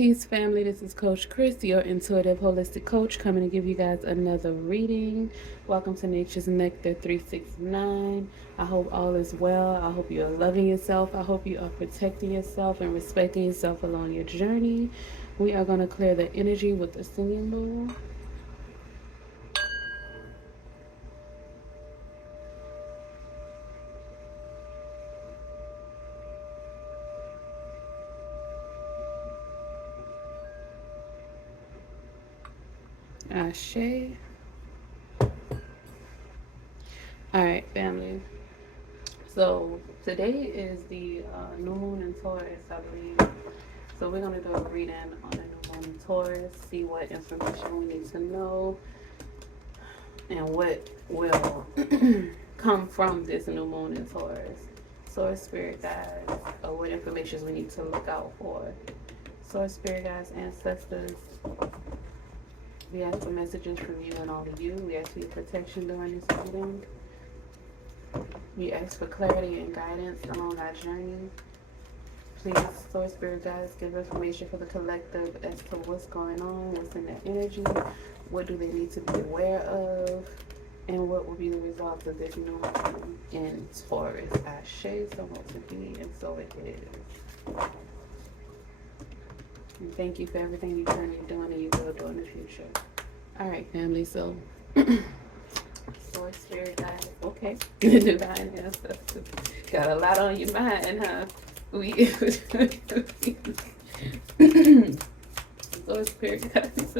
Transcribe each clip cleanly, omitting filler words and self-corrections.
Peace, family. This is Coach Chris, your intuitive holistic coach, coming to give you guys another reading. Welcome to Nature's Nectar 369. I hope all is well. I hope you are loving yourself. I hope you are protecting yourself and respecting yourself along your journey. We are going to clear the energy with the singing bowl. Ashe. All right, family. So today is the new moon in Taurus, I believe. So we're going to do a reading on the new moon in Taurus, see what information we need to know and what will come from this new moon in Taurus. Source, spirit guides, or what information we need to look out for. Source, spirit guides, ancestors. We ask for messages from you and only you. We ask for your protection during this reading. We ask for clarity and guidance along our journey. Please, Source, spirit guides, give information for the collective as to what's going on, what's in their energy, what do they need to be aware of, and what will be the results of this new moon in Taurus. Ashe, so much to be, and so it is. And thank you for everything you're currently doing and you will do in the future. All right, family, so Source, spirit guides, okay. Divine ancestors. Got a lot on your mind, huh? We Source, spirit guides.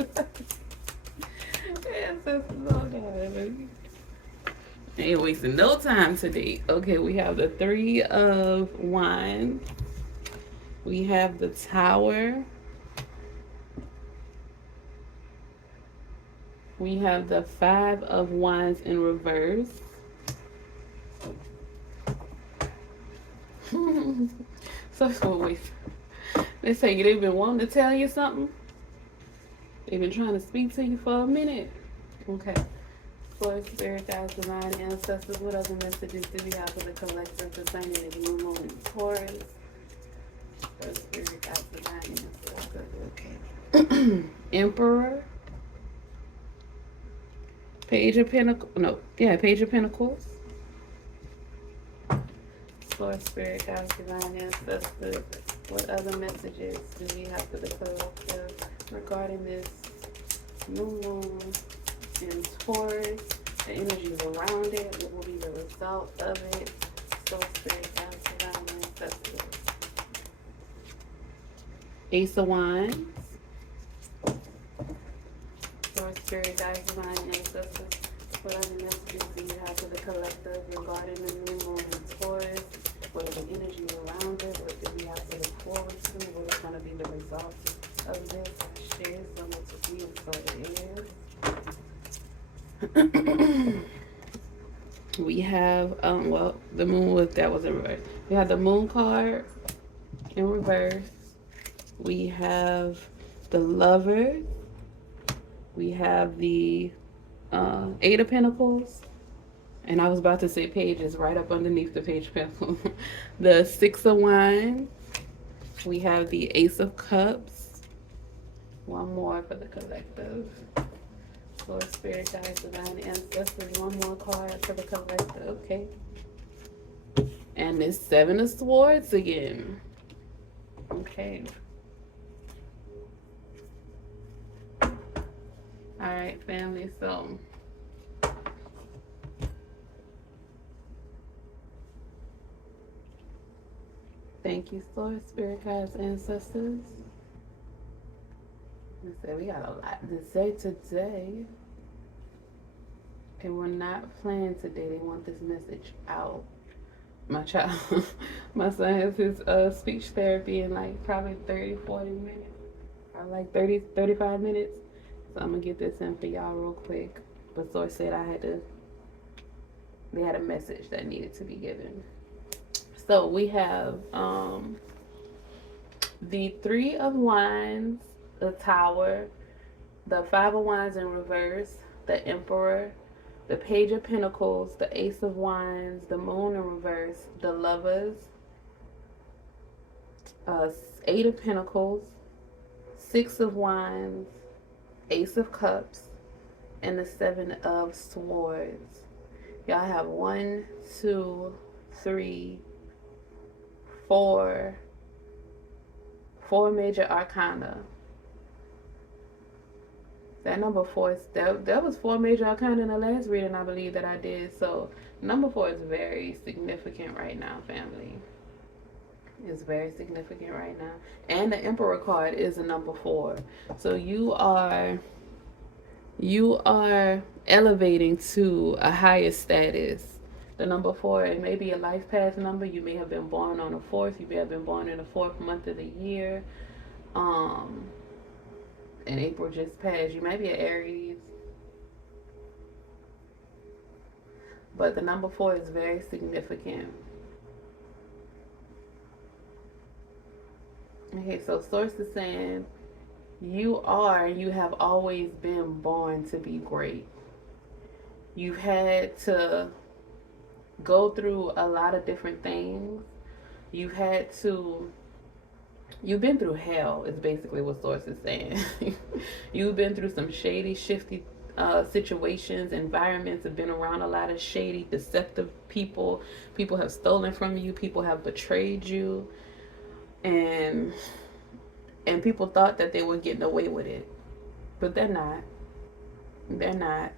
Ancestors, oh God. Ain't wasting no time today. Okay, we have the Three of Wands. We have the Tower. We have the Five of Wands in reverse. So wait. They say they've been wanting to tell you something. They've been trying to speak to you for a minute. Okay. Source, spirit guides, divine ancestors, what other messages do we have for the collective concerning the new moon in Taurus? Source, spirit guides, divine ancestors. Okay. Emperor. Page of Pentacles. No, yeah, Page of Pentacles. Source, spirit guides, divine ancestors. What other messages do we have for the collective regarding this new moon in Taurus? The energies around it. What will be the result of it? Source, spirit guides, divine ancestors. Ace of Wands. Source, spirit guides, divine ancestors. What other messages do you have for the collective regarding the new moon in Taurus? What are the energies around it? What do we have to look forward to? What is going to be the result of this? I share so much with you, and so it is. We have, well, the moon was, that was in reverse. We have the moon card in reverse. We have the Lover. We have the Eight of Pentacles. And I was about to say pages right up underneath the Page of Pentacles. The Six of Wands. We have the Ace of Cups. One more for the collective. Source, spirit guides, divine ancestors. One more card for the collective. Okay. And this Seven of Swords again. Okay. Alright, family, so thank you, Source, spirit guides, ancestors. I said we got a lot to say today. And we're not playing today. They want this message out. My child, my son has his speech therapy in like probably 30, 40 minutes. Or like 30, 35 minutes. So I'm gonna get this in for y'all real quick. But Source said they had a message that needed to be given. So we have the Three of Wands, the Tower, the Five of Wands in reverse, the Emperor, the Page of Pentacles, the Ace of Wands, the Moon in reverse, the Lovers, Eight of Pentacles, Six of Wands, Ace of Cups, and the Seven of Swords. Y'all have one, two, three, four, four major arcana. That number four is that was four major arcana in the last reading I believe that I did. So number four is very significant right now, family. It's very significant right now. And the Emperor card is a number four. So you are elevating to a higher status. The number four, it may be a life path number. You may have been born on the fourth. You may have been born in the fourth month of the year. Um, and April just passed. You might be an Aries. But the number four is very significant. Okay, so Source is saying you have always been born to be great. You've had to go through a lot of different things. You've been through hell, is basically what Source is saying. You've been through some shady, shifty situations. Environments have been around a lot of shady, deceptive people. People have stolen from you. People have betrayed you. And people thought that they were getting away with it. But they're not. They're not.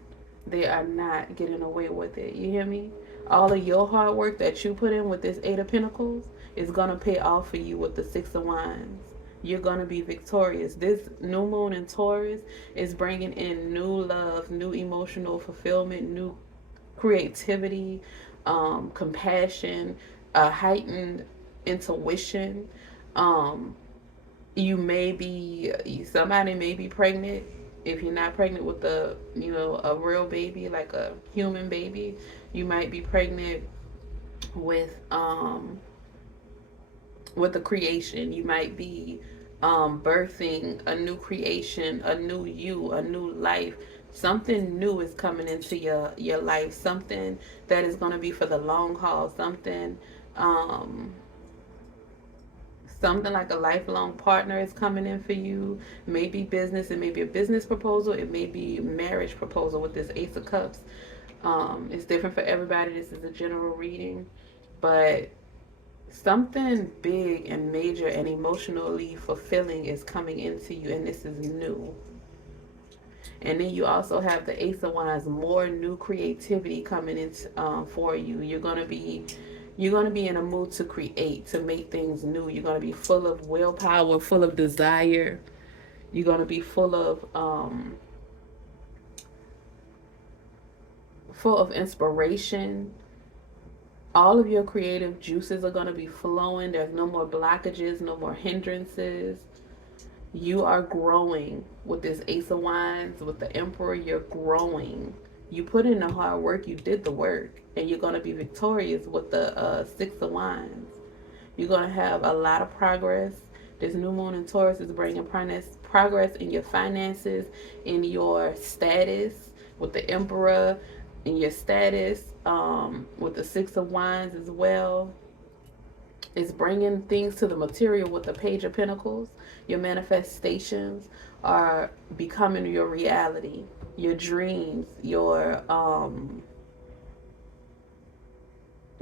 They are not getting away with it. You hear me? All of your hard work that you put in with this Eight of Pentacles is going to pay off for you with the Six of Wands. You're going to be victorious. This new moon in Taurus is bringing in new love, new emotional fulfillment, new creativity, compassion, heightened intuition. Somebody may be pregnant. If you're not pregnant with a real baby, like a human baby, you might be pregnant with a creation. You might be birthing a new creation, a new you, a new life. Something new is coming into your life. Something that is going to be for the long haul. Something like a lifelong partner is coming in for you. Maybe business. It may be a business proposal. It may be a marriage proposal with this Ace of Cups. It's different for everybody. This is a general reading. But something big and major and emotionally fulfilling is coming into you. And this is new. And then you also have the Ace of Wands. More new creativity coming in for you. You're going to be in a mood to create, to make things new. You're going to be full of willpower, full of desire. You're going to be full of inspiration. All of your creative juices are going to be flowing. There's no more blockages, no more hindrances. You are growing with this Ace of Wands, with the Emperor. You're growing. You put in the hard work, you did the work, and you're going to be victorious with the Six of Wands. You're going to have a lot of progress. This new moon in Taurus is bringing progress in your finances, in your status with the Emperor, in your status with the Six of Wands as well. It's bringing things to the material with the Page of Pentacles. Your manifestations are becoming your reality. Your dreams, your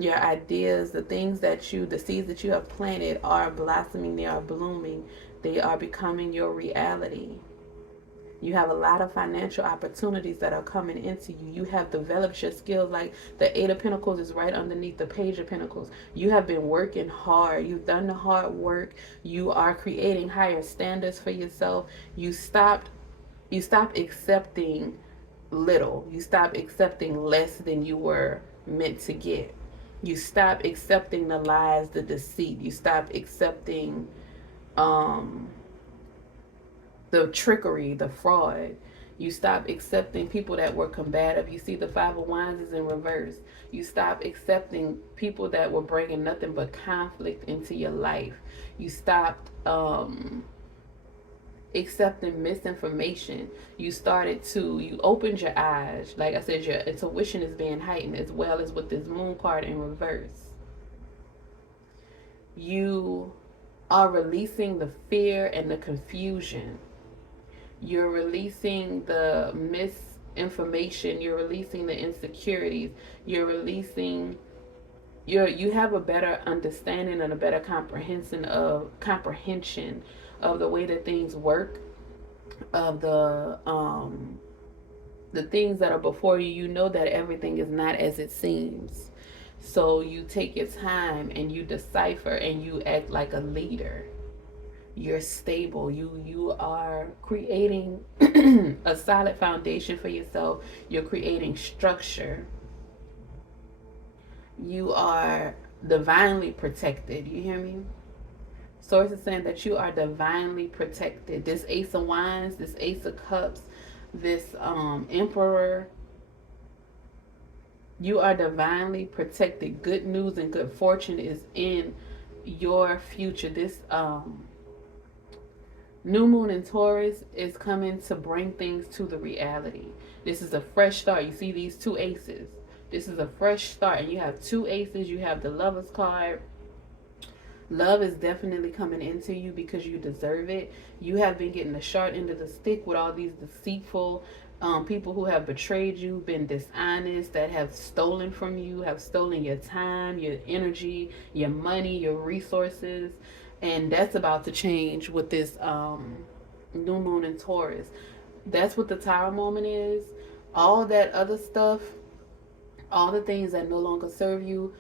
ideas, the seeds that you have planted are blossoming, they are blooming, they are becoming your reality. You have a lot of financial opportunities that are coming into you. You have developed your skills. Like the Eight of Pentacles is right underneath the Page of Pentacles. You have been working hard. You've done the hard work. You are creating higher standards for yourself. You stopped accepting little. You stopped accepting less than you were meant to get. You stopped accepting the lies, the deceit. You stopped accepting the trickery, the fraud. You stop accepting people that were combative. You see the Five of Wands is in reverse. You stop accepting people that were bringing nothing but conflict into your life. You stopped accepting misinformation. You opened your eyes. Like I said, your intuition is being heightened, as well as with this moon card in reverse. You are releasing the fear and the confusion. You're releasing the misinformation. You're releasing the insecurities. You're releasing you have a better understanding and a better comprehension of the way that things work, of the things that are before you. You know that everything is not as it seems. So you take your time and you decipher and you act like a leader. You're stable. You are creating a solid foundation for yourself. You're creating structure. You are divinely protected. You hear me? Source is saying that you are divinely protected. This Ace of Wands, this Ace of Cups, this Emperor, you are divinely protected. Good news and good fortune is in your future. This new moon in Taurus is coming to bring things to the reality. This is a fresh start. You see these two aces. This is a fresh start, and you have two aces. You have the Lover's card. Love is definitely coming into you because you deserve it. You have been getting the short end of the stick with all these deceitful people who have betrayed you, been dishonest, that have stolen from you, have stolen your time, your energy, your money, your resources. And that's about to change with this new moon in Taurus. That's what the Tower moment is. All that other stuff, all the things that no longer serve you,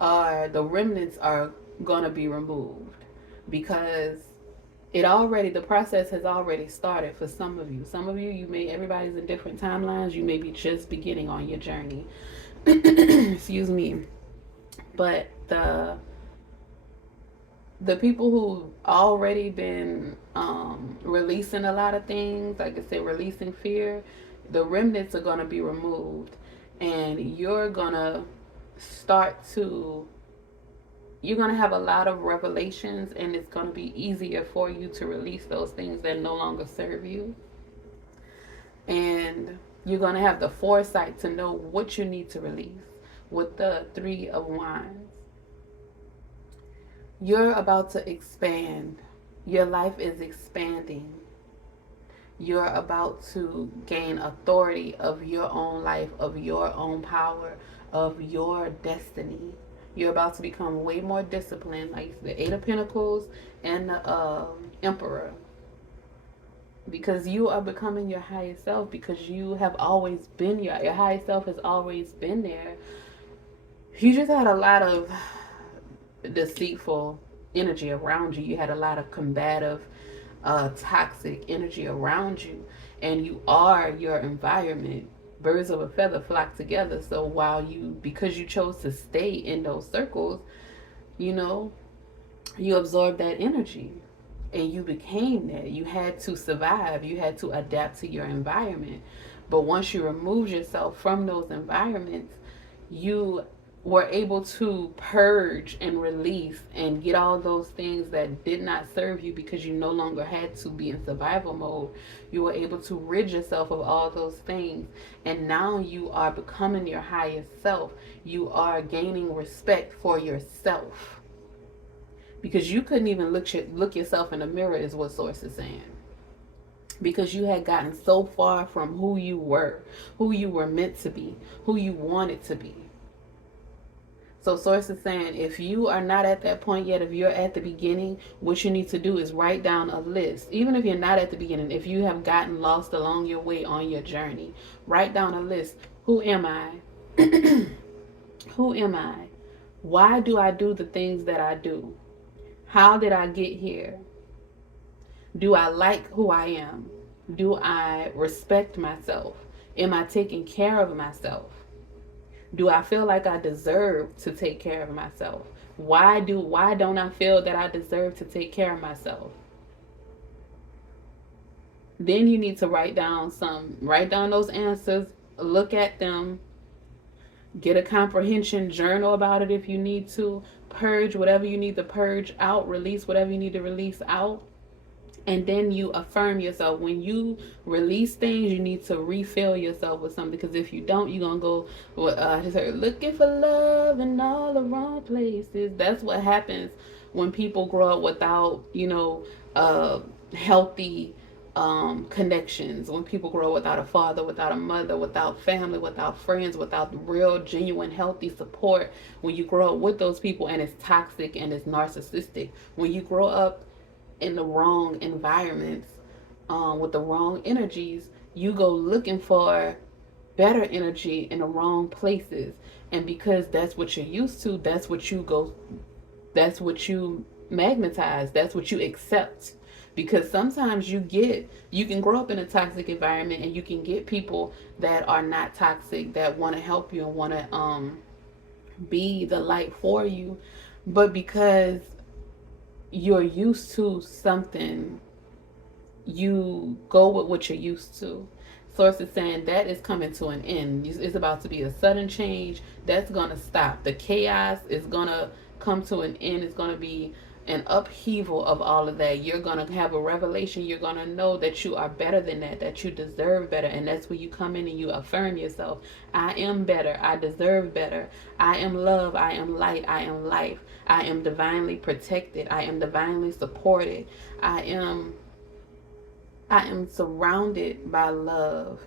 are the remnants are gonna be removed, because the process has already started for some of you. Some of you, everybody's in different timelines. You may be just beginning on your journey. Excuse me. But the people who already been releasing a lot of things, like I said, releasing fear, the remnants are gonna be removed, and you're gonna have a lot of revelations, and it's going to be easier for you to release those things that no longer serve you. And you're going to have the foresight to know what you need to release with the Three of Wands. You're about to expand. Your life is expanding. You're about to gain authority of your own life, of your own power, of your destiny. You're about to become way more disciplined, like the Eight of Pentacles and the Emperor. Because you are becoming your highest self, because you have always been your highest self has always been there. You just had a lot of deceitful energy around you. You had a lot of combative, toxic energy around you. And you are your environment. Birds of a feather flock together. So because you chose to stay in those circles, you absorbed that energy and you became that. You had to survive. You had to adapt to your environment. But once you removed yourself from those environments, you were able to purge and release and get all those things that did not serve you, because you no longer had to be in survival mode. You were able to rid yourself of all those things, and now you are becoming your highest self. You are gaining respect for yourself, because you couldn't even look yourself in the mirror, is what Source is saying, because you had gotten so far from who you were meant to be, who you wanted to be. So Source is saying, if you are not at that point yet, if you're at the beginning, what you need to do is write down a list. Even if you're not at the beginning, if you have gotten lost along your way on your journey, write down a list. Who am I? Who am I? Why do I do the things that I do? How did I get here? Do I like who I am? Do I respect myself? Am I taking care of myself? Do I feel like I deserve to take care of myself? Why don't I feel that I deserve to take care of myself? Then you need to write down those answers, look at them, get a comprehension journal about it if you need to, purge whatever you need to purge out, release whatever you need to release out. And then you affirm yourself. When you release things, you need to refill yourself with something. Because if you don't, you're going to go looking for love in all the wrong places. That's what happens when people grow up without, healthy connections, when people grow without a father, without a mother, without family, without friends, without real, genuine, healthy support, when you grow up with those people and it's toxic and it's narcissistic, when you grow up in the wrong environments, with the wrong energies, you go looking for better energy in the wrong places. And because that's what you're used to, that's what you magnetize, that's what you accept. Because sometimes you can grow up in a toxic environment and you can get people that are not toxic, that want to help you and want to be the light for you. But because you're used to something, you go with what you're used to. Source is saying that is coming to an end. It's about to be a sudden change. That's going to stop. The chaos is going to come to an end. It's going to be an upheaval of all of that. You're going to have a revelation. You're going to know that you are better than that you deserve better. And that's where you come in and you affirm yourself. I am better. I deserve better. I am love. I am light. I am life. I am divinely protected. I am divinely supported. I am surrounded by love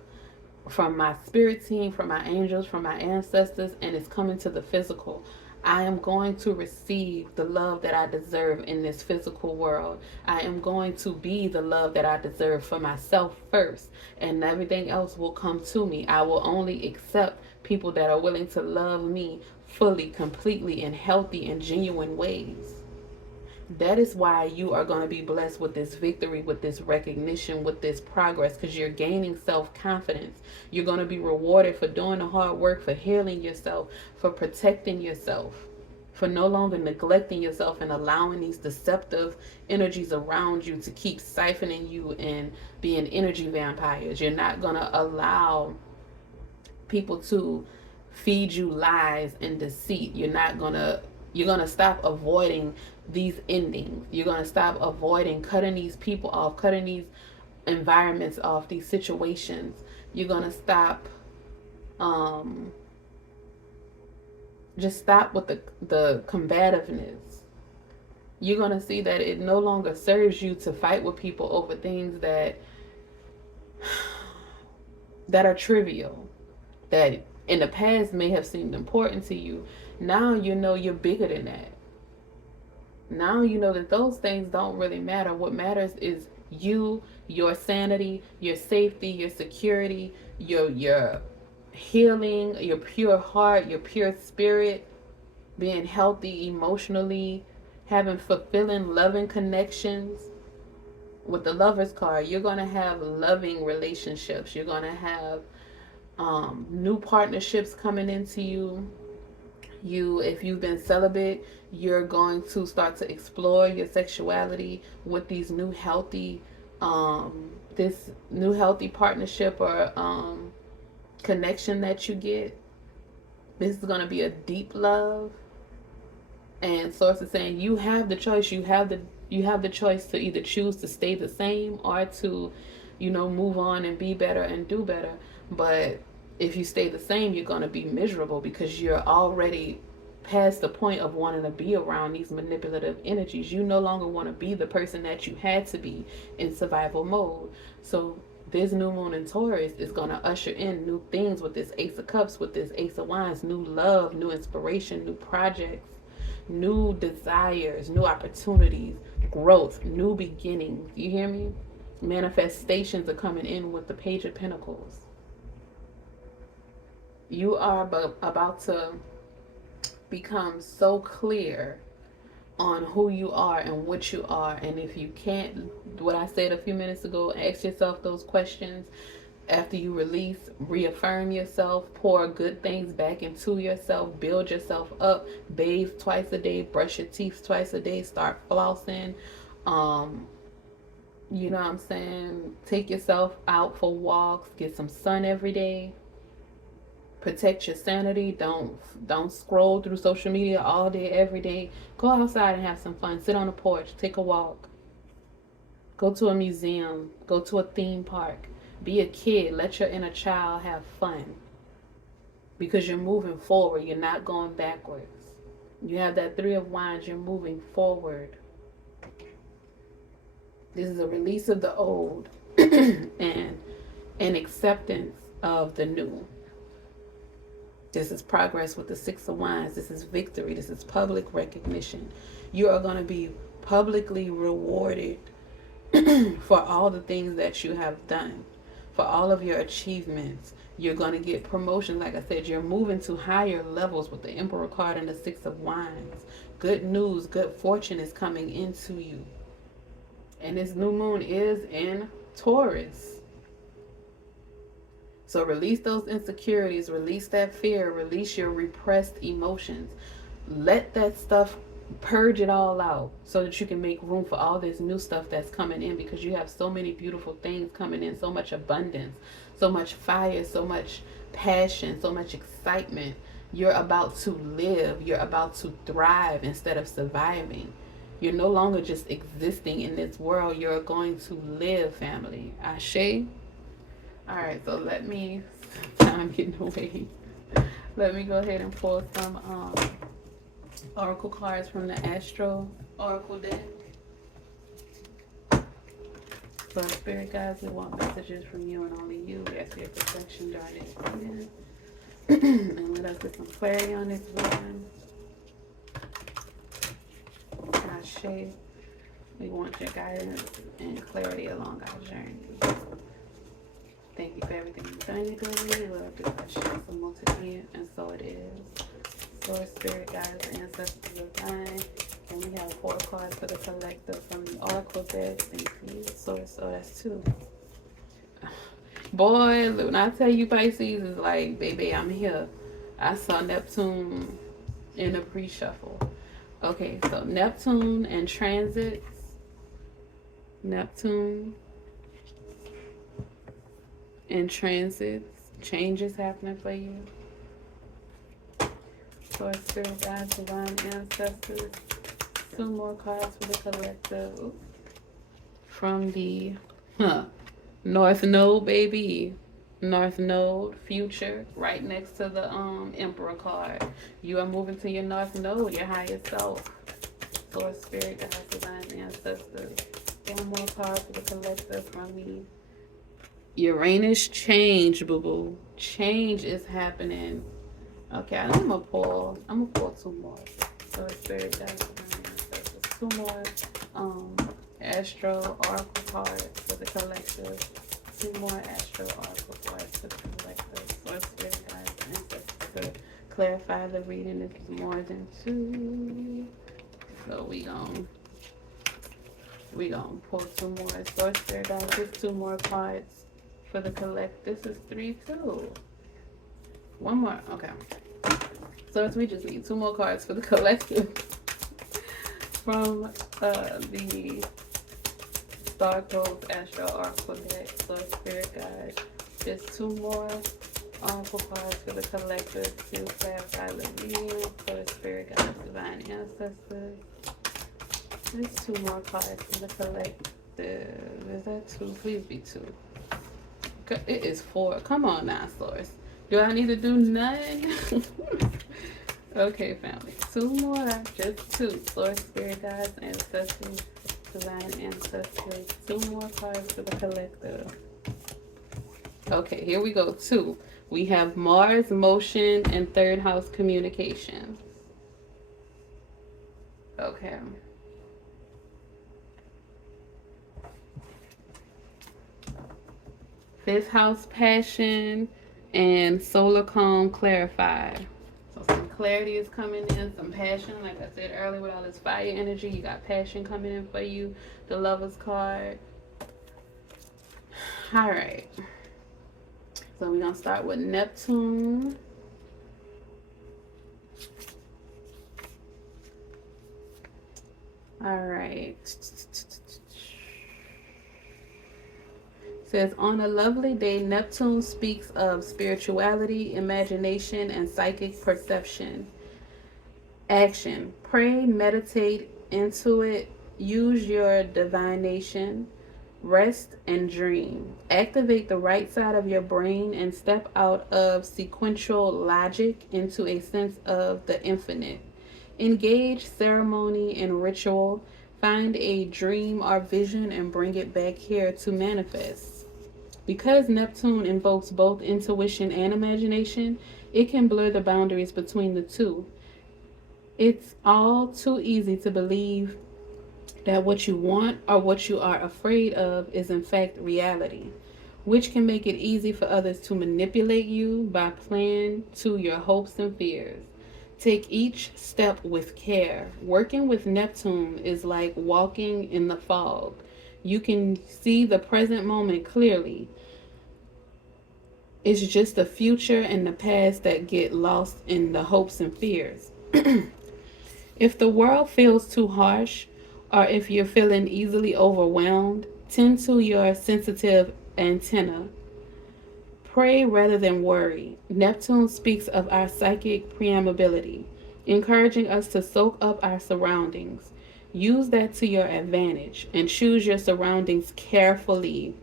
from my spirit team, from my angels, from my ancestors, and it's coming to the physical. I am going to receive the love that I deserve in this physical world. I am going to be the love that I deserve for myself first, and everything else will come to me. I will only accept people that are willing to love me fully, completely, in healthy and genuine ways. That is why you are going to be blessed with this victory, with this recognition, with this progress, because you're gaining self-confidence. You're going to be rewarded for doing the hard work, for healing yourself, for protecting yourself, for no longer neglecting yourself and allowing these deceptive energies around you to keep siphoning you and being energy vampires. You're not going to allow people to feed you lies and deceit. You're going to stop avoiding these endings. You're going to stop avoiding cutting these people off, cutting these environments off, these situations. You're going to stop, just stop with the combativeness. You're going to see that it no longer serves you to fight with people over things that are trivial, that in the past may have seemed important to you. Now you know you're bigger than that. Now you know that those things don't really matter. What matters is you, your sanity, your safety, your security, your healing, your pure heart, your pure spirit, being healthy emotionally, having fulfilling, loving connections. With the Lover's card, you're going to have loving relationships. You're going to have new partnerships coming into you. If you've been celibate, you're going to start to explore your sexuality with these new healthy this new healthy partnership or connection that you get. This is going to be a deep love. And Source is saying you have the choice. You have the choice to either choose to stay the same or to, move on and be better and do better. But if you stay the same, you're going to be miserable because you're already past the point of wanting to be around these manipulative energies. You no longer want to be the person that you had to be in survival mode. So this new moon in Taurus is going to usher in new things with this Ace of Cups, with this Ace of Wands, new love, new inspiration, new projects, new desires, new opportunities, growth, new beginnings. You hear me? Manifestations are coming in with the Page of Pentacles. You are about to become so clear on who you are and what you are. And if you can't, what I said a few minutes ago, ask yourself those questions. After you release, reaffirm yourself, pour good things back into yourself, build yourself up, bathe twice a day, brush your teeth twice a day, start flossing. You know what I'm saying? Take yourself out for walks, get some sun every day. Protect your sanity. Don't scroll through social media all day, every day. Go outside and have some fun. Sit on the porch, take a walk. Go to a museum, go to a theme park. Be a kid. Let your inner child have fun. Because you're moving forward. You're not going backwards. You have that Three of Wands. You're moving forward. This is a release of the old and an acceptance of the new. This is progress with the Six of Wands. This is victory. This is public recognition. You are going to be publicly rewarded for all the things that you have done, for all of your achievements. You're going to get promotion. Like I said, you're moving to higher levels with the Emperor card and the Six of Wands. Good news, good fortune is coming into you. And this new moon is in Taurus. So release those insecurities, release that fear, release your repressed emotions. Let that stuff, purge it all out so that you can make room for all this new stuff that's coming in, because you have so many beautiful things coming in, so much abundance, so much fire, so much passion, so much excitement. You're about to live. You're about to thrive instead of surviving. You're no longer just existing in this world. You're going to live, family. Ashe. All right, so let me, time getting away. Let me go ahead and pull some oracle cards from the Astro Oracle deck. So, spirit guides, we want messages from you and only you. We ask for your protection during this reading. And let us get some clarity on this one. Ashe. We want your guidance and clarity along our journey. Thank you for everything you've done, you're doing. We love to share some more to you, and so it is. Source, spirit, guides, ancestors, divine. And we have 4 cards for the collective from the Oracle deck. Thank you, Source. So that's 2. Boy, when I tell you Pisces is like, baby, I'm here. I saw Neptune in a pre-shuffle. Okay, so Neptune and transits. Neptune and transits, changes happening for you. Source, spirit, guides, divine ancestors. 2 more cards for the collective from the North Node, baby. North Node, future, right next to the Emperor card. You are moving to your North Node, your higher self. Source, spirit, guides, divine ancestors. 1 more card for the collective from me. Uranus change, boo-boo. Change is happening. Okay, I'm gonna pull 2 more. So spirit, guides, divine ancestors. 2 more Astro Oracle cards for the collective. 2 more Astro Oracle cards for the collective. So spirit, guides, ancestors. To clarify the reading, this is more than 2. So we gon' pull 2 more. So spirit, guides, just 2 more cards for the collect. This is 3 too. 1 more. Okay. So we just need 2 more cards for the collective from the Star Codes Astro Oracle deck. So spirit guide. Just 2 more oracle cards for the collective to clarify the reading for the spirit guides, divine ancestors. Just 2 more cards for the collective. Is that 2? Please be 2. It is 4. Come on now, Source. Do I need to do nothing? Okay, family. 2 more. Just 2. Source, spirit guides, ancestors, divine ancestors. 2 more cards for the collective. Okay, here we go. 2. We have Mars, motion, and 3rd house communication. Okay. Fifth house, passion, and solar calm, clarified. So some clarity is coming in, some passion. Like I said earlier, with all this fire energy, you got passion coming in for you. The Lover's card. All right. So we're going to start with Neptune. All right. Says, on a lovely day, Neptune speaks of spirituality, imagination, and psychic perception. Action. Pray, meditate, intuit, use your divination, rest, and dream. Activate the right side of your brain and step out of sequential logic into a sense of the infinite. Engage ceremony and ritual. Find a dream or vision and bring it back here to manifest. Because Neptune invokes both intuition and imagination, it can blur the boundaries between the two. It's all too easy to believe that what you want or what you are afraid of is in fact reality, which can make it easy for others to manipulate you by playing to your hopes and fears. Take each step with care. Working with Neptune is like walking in the fog. You can see the present moment clearly. It's just the future and the past that get lost in the hopes and fears. If the world feels too harsh, or if you're feeling easily overwhelmed, tend to your sensitive antenna. Pray rather than worry. Neptune speaks of our psychic preamability, encouraging us to soak up our surroundings. Use that to your advantage and choose your surroundings carefully.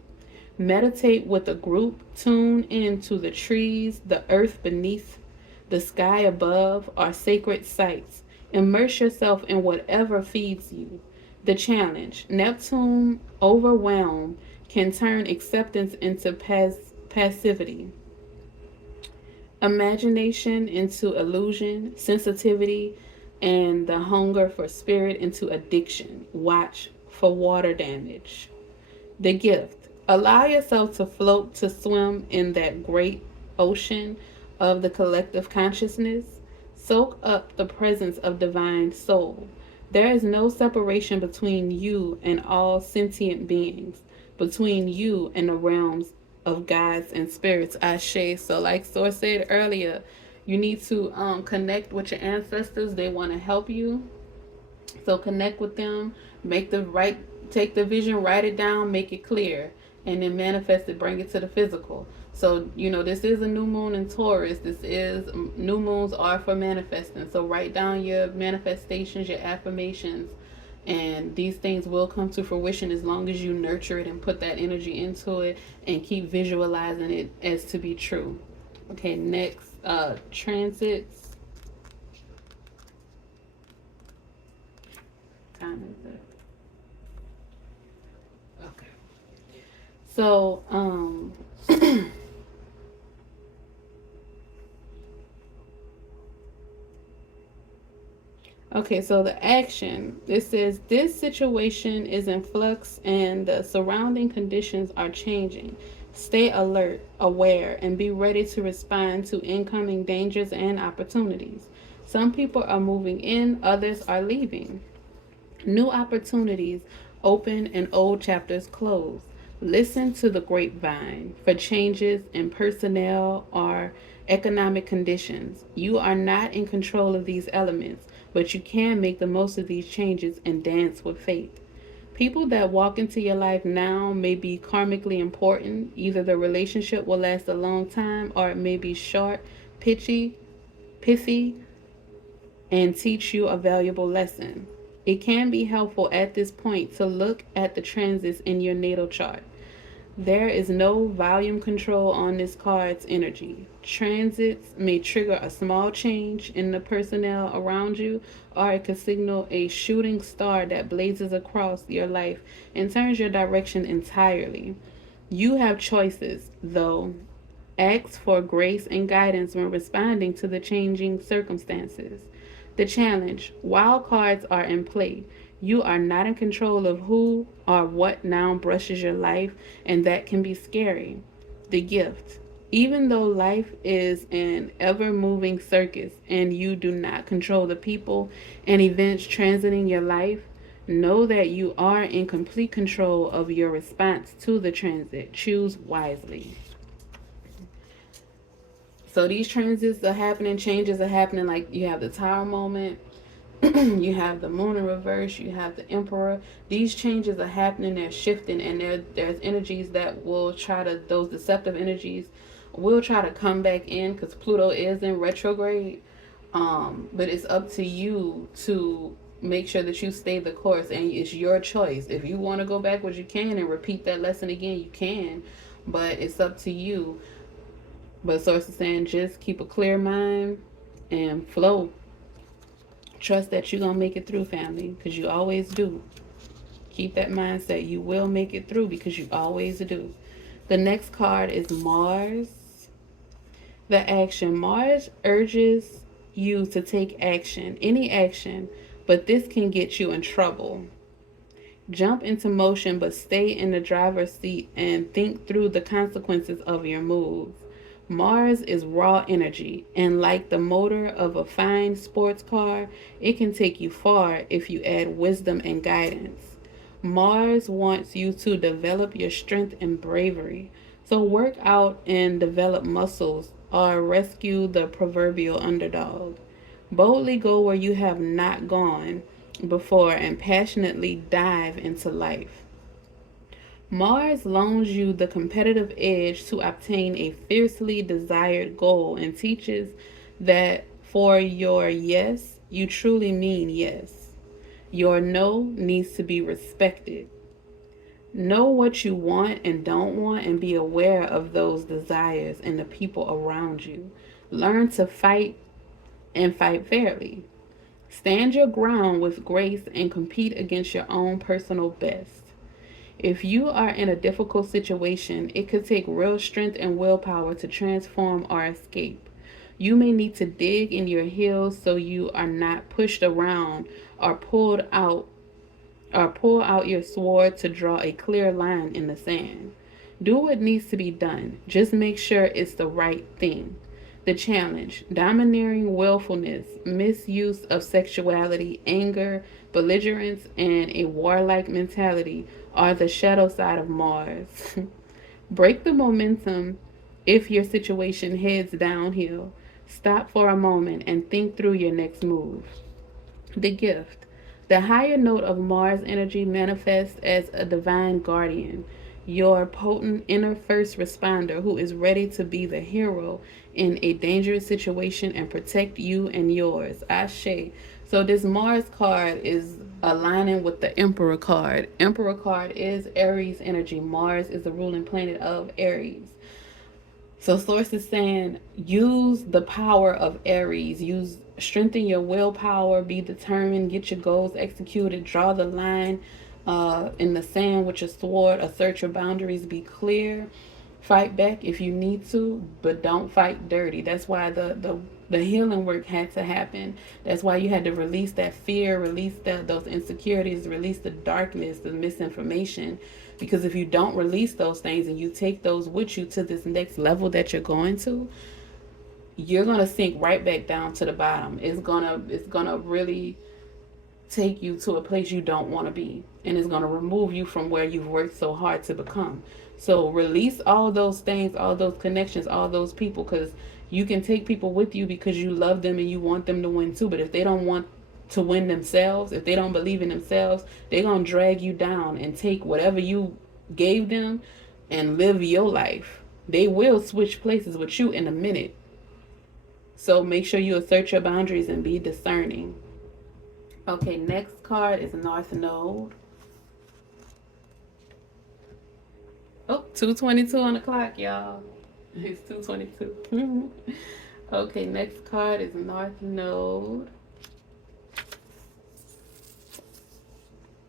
Meditate with a group. Tune into the trees, the earth beneath, the sky above, or sacred sites. Immerse yourself in whatever feeds you. The challenge: Neptune overwhelm can turn acceptance into passivity, imagination into illusion, sensitivity and the hunger for spirit into addiction. Watch for water damage. The gift: allow yourself to float, to swim in that great ocean of the collective consciousness. Soak up the presence of divine soul. There is no separation between you and all sentient beings, between you and the realms of gods and spirits. Ashe. So, like Source said earlier, you need to connect with your ancestors. They want to help you, so connect with them, make the right, take the vision, write it down, make it clear, and then manifest it, bring it to the physical. So, this is a new moon in Taurus. This is new moons are for manifesting. So write down your manifestations, your affirmations, and these things will come to fruition as long as you nurture it and put that energy into it and keep visualizing it as to be true. Okay, next, transits. Time is it? Okay. So, okay, so the action. This says this situation is in flux and the surrounding conditions are changing. Stay alert, aware, and be ready to respond to incoming dangers and opportunities. Some people are moving in, others are leaving. New opportunities open and old chapters close. Listen to the grapevine for changes in personnel or economic conditions. You are not in control of these elements, but you can make the most of these changes and dance with fate. People that walk into your life now may be karmically important. Either the relationship will last a long time or it may be short, pithy, and teach you a valuable lesson. It can be helpful at this point to look at the transits in your natal chart. There is no volume control on this card's energy. Transits may trigger a small change in the personnel around you, or it could signal a shooting star that blazes across your life and turns your direction entirely. You have choices, though. Ask for grace and guidance when responding to the changing circumstances. The challenge: wild cards are in play. You are not in control of who or what now brushes your life, and that can be scary. The gift: even though life is an ever moving circus and you do not control the people and events transiting your life, know that you are in complete control of your response to the transit. Choose wisely. So these transits are happening, changes are happening. Like you have the Tower moment, you have the Moon in reverse, you have the Emperor. These changes are happening, they're shifting, and there's energies that will try to, those deceptive energies will try to come back in because Pluto is in retrograde. But it's up to you to make sure that you stay the course, and it's your choice. If you want to go backwards, you can, and repeat that lesson again, you can, but it's up to you. But Source is saying just keep a clear mind and flow. Trust that you're going to make it through, family, because you always do. Keep that mindset. You will make it through because you always do. The next card is Mars. The action. Mars urges you to take action, any action, but this can get you in trouble. Jump into motion, but stay in the driver's seat and think through the consequences of your moves. Mars is raw energy, and like the motor of a fine sports car, it can take you far if you add wisdom and guidance. Mars wants you to develop your strength and bravery. So work out and develop muscles or rescue the proverbial underdog. Boldly go where you have not gone before and passionately dive into life. Mars loans you the competitive edge to obtain a fiercely desired goal and teaches that for your yes, you truly mean yes. Your no needs to be respected. Know what you want and don't want and be aware of those desires and the people around you. Learn to fight and fight fairly. Stand your ground with grace and compete against your own personal best. If you are in a difficult situation, it could take real strength and willpower to transform or escape. You may need to dig in your heels so you are not pushed around or pulled out or pull out your sword to draw a clear line in the sand. Do what needs to be done. Just make sure it's the right thing. The challenge: domineering willfulness, misuse of sexuality, anger, belligerence, and a warlike mentality are the shadow side of Mars. Break the momentum if your situation heads downhill. Stop for a moment and think through your next move. The gift. The higher note of Mars energy manifests as a divine guardian, your potent inner first responder who is ready to be the hero in a dangerous situation and protect you and yours. Ashe. So this Mars card is aligning with the Emperor card. Emperor card is Aries energy. Mars is the ruling planet of Aries. So source is saying use the power of Aries. Strengthen your willpower, be determined, get your goals executed, draw the line in the sand with your sword, assert your boundaries, be clear. Fight back if you need to, but don't fight dirty. That's why the healing work had to happen. That's why you had to release that fear, release those insecurities, release the darkness, the misinformation. Because if you don't release those things and you take those with you to this next level that you're going to, you're gonna sink right back down to the bottom. It's gonna really take you to a place you don't want to be, and it's going to remove you from where you've worked so hard to become. So release all those things, all those connections, all those people, because you can take people with you because you love them and you want them to win too. But if they don't want to win themselves, if they don't believe in themselves, they're going to drag you down and take whatever you gave them and live your life. They will switch places with you in a minute. So make sure you assert your boundaries and be discerning. Okay, next card is North Node. Oh, 2:22 on the clock, y'all. It's 2:22. Okay, next card is North Node.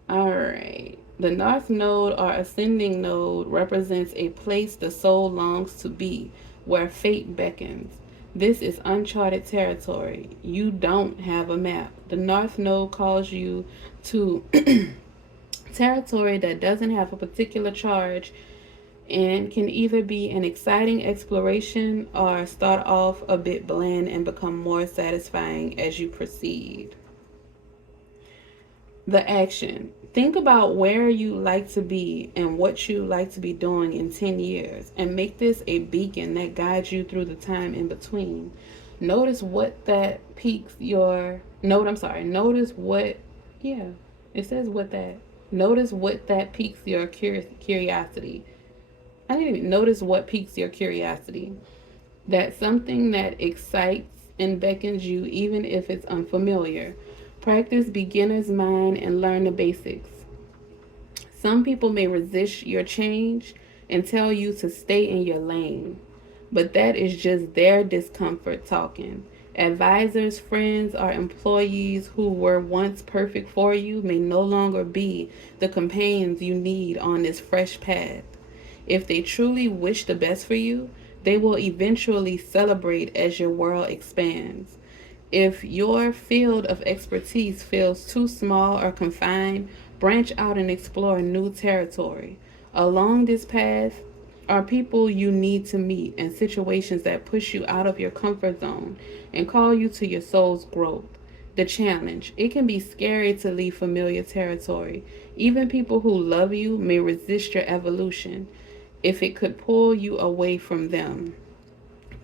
All right. The North Node or Ascending Node represents a place the soul longs to be, where fate beckons. This is uncharted territory. You don't have a map. The North Node calls you to territory that doesn't have a particular charge and can either be an exciting exploration or start off a bit bland and become more satisfying as you proceed. The action. Think about where you like to be and what you like to be doing in 10 years and make this a beacon that guides you through the time in between. Notice what that piques your notice what it says what that notice what that piques your curiosity. I didn't even notice what piques your curiosity. That's something that excites and beckons you even if it's unfamiliar. Practice beginner's mind and learn the basics. Some people may resist your change and tell you to stay in your lane, but that is just their discomfort talking. Advisors, friends, or employees who were once perfect for you may no longer be the companions you need on this fresh path. If they truly wish the best for you, they will eventually celebrate as your world expands. If your field of expertise feels too small or confined, branch out and explore new territory. Along this path are people you need to meet and situations that push you out of your comfort zone and call you to your soul's growth. The challenge. It can be scary to leave familiar territory. Even people who love you may resist your evolution if it could pull you away from them.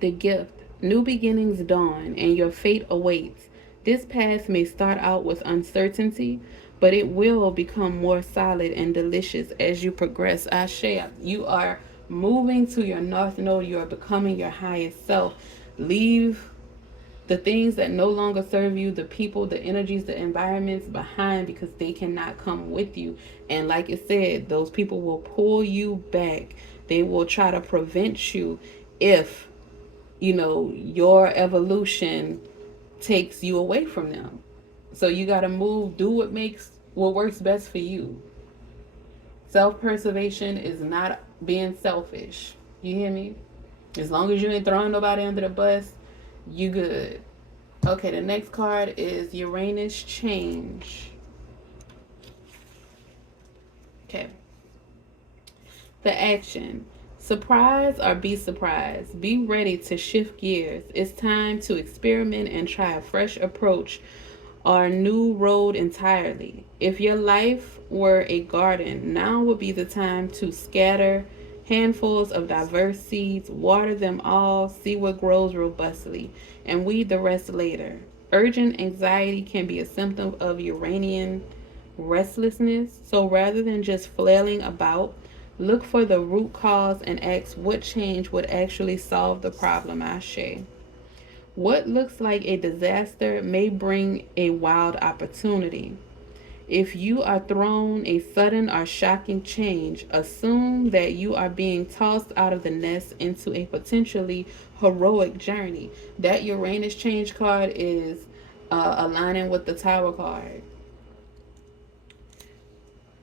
The gift. New beginnings dawn and your fate awaits. This path may start out with uncertainty, but it will become more solid and delicious as you progress. Ashe, you are moving to your north node. You are becoming your highest self. Leave the things that no longer serve you, the people, the energies, the environments behind because they cannot come with you. And like I said, those people will pull you back. They will try to prevent you if your evolution takes you away from them. So you got to move, do what works best for you. Self-preservation is not being selfish. You hear me? As long as you ain't throwing nobody under the bus, you good. Okay, the next card is Uranus change. Okay. The action. Surprise or be surprised. Be ready to shift gears. It's time to experiment and try a fresh approach or a new road entirely. If your life were a garden, now would be the time to scatter handfuls of diverse seeds, water them all, see what grows robustly, and weed the rest later. Urgent anxiety can be a symptom of Uranian restlessness, so rather than just flailing about, look for the root cause and ask what change would actually solve the problem. Ashe. What looks like a disaster may bring a wild opportunity. If you are thrown a sudden or shocking change, assume that you are being tossed out of the nest into a potentially heroic journey. That Uranus change card is aligning with the Tower card.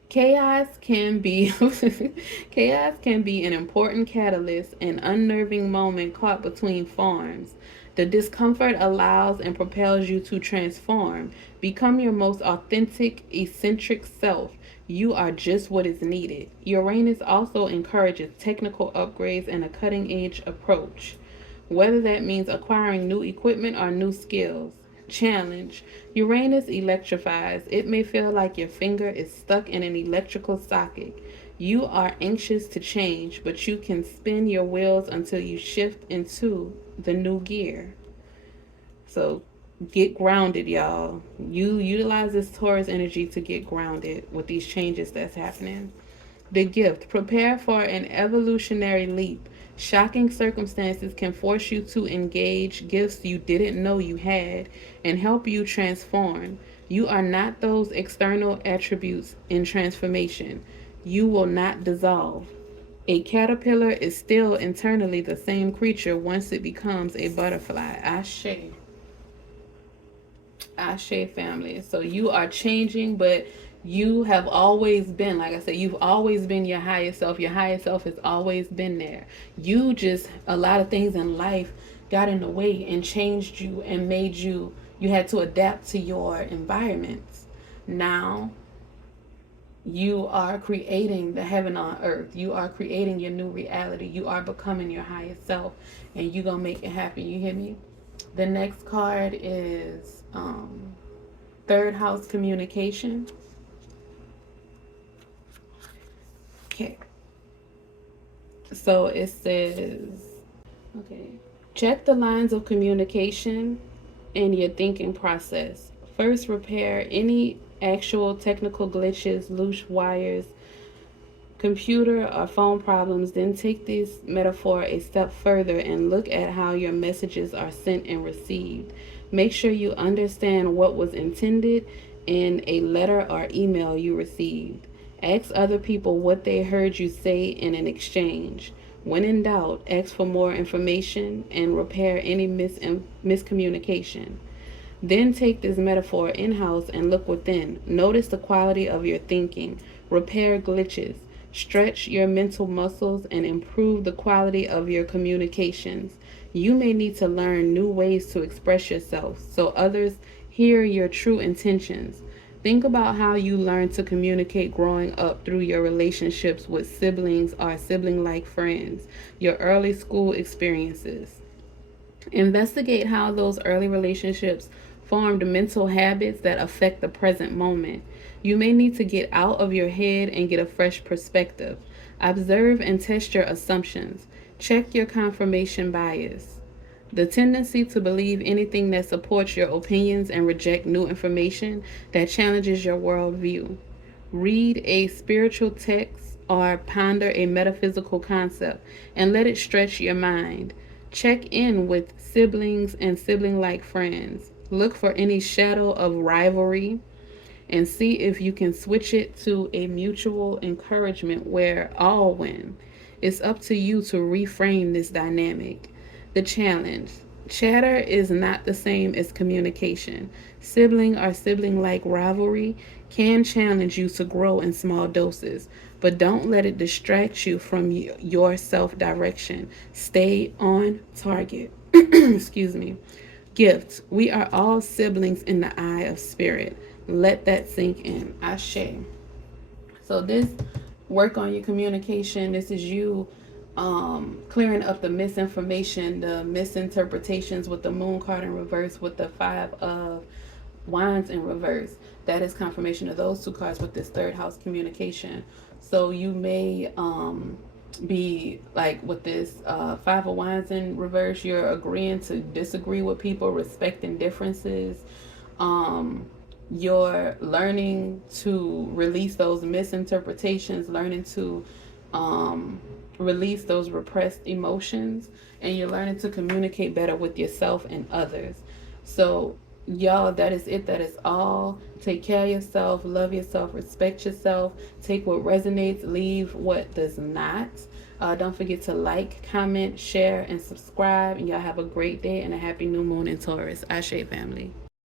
Chaos can be chaos can be an important catalyst, an unnerving moment caught between forms. The discomfort allows and propels you to transform. Become your most authentic, eccentric self. You are just what is needed. Uranus also encourages technical upgrades and a cutting edge approach, whether that means acquiring new equipment or new skills. Challenge. Uranus electrifies. It may feel like your finger is stuck in an electrical socket. You are anxious to change, but you can spin your wheels until you shift into the new gear. So get grounded, y'all. You utilize this Taurus energy to get grounded with these changes that's happening. The gift. Prepare for an evolutionary leap. Shocking circumstances can force you to engage gifts you didn't know you had and help you transform. You are not those external attributes in transformation. You will not dissolve. A caterpillar is still internally the same creature once it becomes a butterfly. Ashe. Ashe family. So you are changing, but you have always been, like I said, you've always been your highest self. Your highest self has always been there. You just, a lot of things in life got in the way and changed you and made you, you had to adapt to your environments. Now, you are creating the heaven on earth. You are creating your new reality. You are becoming your highest self, and you're going to make it happen. You hear me? The next card is third house communication. Okay. So it says, okay, check the lines of communication in your thinking process. First, repair any actual technical glitches, loose wires, computer or phone problems. Then take this metaphor a step further and look at how your messages are sent and received. Make sure you understand what was intended in a letter or email you received. Ask other people what they heard you say in an exchange. When in doubt, ask for more information and repair any miscommunication. Then take this metaphor in house and look within. Notice the quality of your thinking, repair glitches, stretch your mental muscles, and improve the quality of your communications. You may need to learn new ways to express yourself so others hear your true intentions. Think about how you learned to communicate growing up through your relationships with siblings or sibling like friends, your early school experiences. Investigate how those early relationships formed mental habits that affect the present moment. You may need to get out of your head and get a fresh perspective. Observe and test your assumptions. Check your confirmation bias. The tendency to believe anything that supports your opinions and reject new information that challenges your worldview. Read a spiritual text or ponder a metaphysical concept and let it stretch your mind. Check in with siblings and sibling like friends. Look for any shadow of rivalry and see if you can switch it to a mutual encouragement where all win. It's up to you to reframe this dynamic. The challenge: chatter is not the same as communication. Sibling or sibling like rivalry can challenge you to grow in small doses, but don't let it distract you from your self direction. Stay on target. Excuse me. Gifts. We are all siblings in the eye of spirit. Let that sink in. Ashe. So this work on your communication. This is you clearing up the misinformation, the misinterpretations with the moon card in reverse, with the 5 of Wands in reverse. That is confirmation of those two cards with this third house communication. So you may be like with this 5 of Wands in reverse, you're agreeing to disagree with people, respecting differences. You're learning to release those misinterpretations, learning to release those repressed emotions, and you're learning to communicate better with yourself and others. So, y'all, that is it. That is all. Take care of yourself, love yourself, respect yourself, take what resonates, leave what does not. Don't forget to like, comment, share, and subscribe. And y'all have a great day and a happy new moon in Taurus. Ashe, family.